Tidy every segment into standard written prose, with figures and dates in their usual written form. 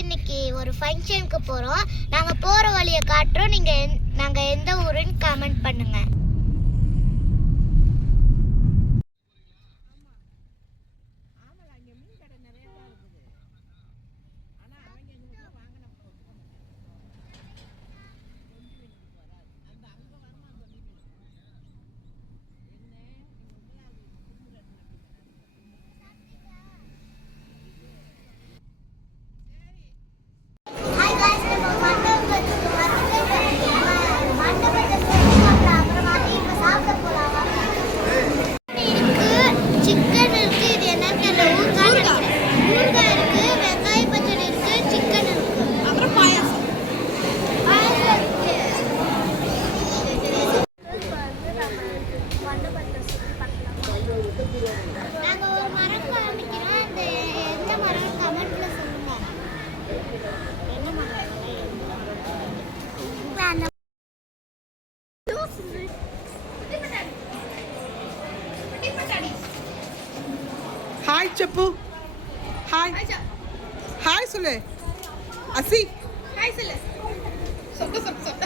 இன்னைக்கு ஒரு ஃபங்க்ஷனுக்கு போறோம். நாங்க போற வழியை காட்டுறோம். நாங்க எந்த ஊருன்னு கமெண்ட் பண்ணுங்க. ஹாய் செப்பு. ஹாய் ஹாய் சொல்லு. அசி ஹாய் சொல்லு. சொக்க சொக்க சொக்க.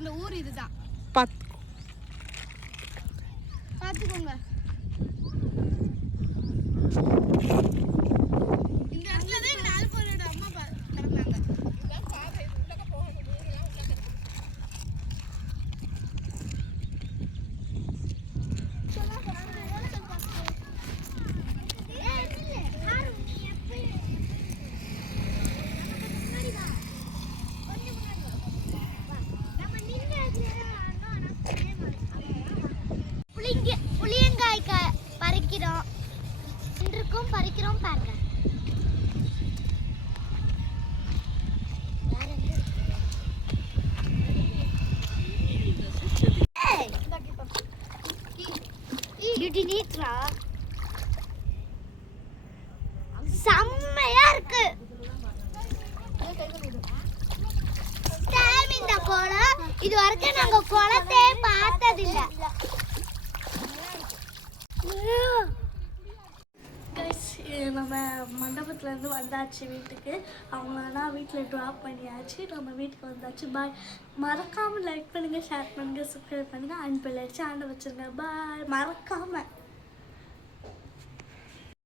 இந்த ஊர் இதுதான். பாத்துக்கோங்க. இந்த இடத்துல தான் எங்க நாலு பேரோட அம்மா பிறந்தாங்க. இதான் பாதை. இது உள்ளக போகணும். நீங்கலாம் உள்ளக. புளியங்காய் பறிக்கிறோம். இன்றுக்கும் பறிக்கிறோம் பாருங்க. செம்மையா இருக்கு. இந்த குளம் இது வரைக்கும் நாங்க குளத்தையே பார்த்ததில்லை. நம்ம மண்டபத்துலேருந்து வந்தாச்சு வீட்டுக்கு. அவங்களா வீட்டில் ட்ராப் பண்ணியாச்சு. நம்ம வீட்டுக்கு வந்தாச்சு. பாய். மறக்காமல் லைக் பண்ணுங்கள், ஷேர் பண்ணுங்கள், சப்ஸ்கிரைப் பண்ணுங்கள், அண்ட் பெல் அடிச்சு ஆண்ட வச்சுருங்க. பாய். மறக்காமல்.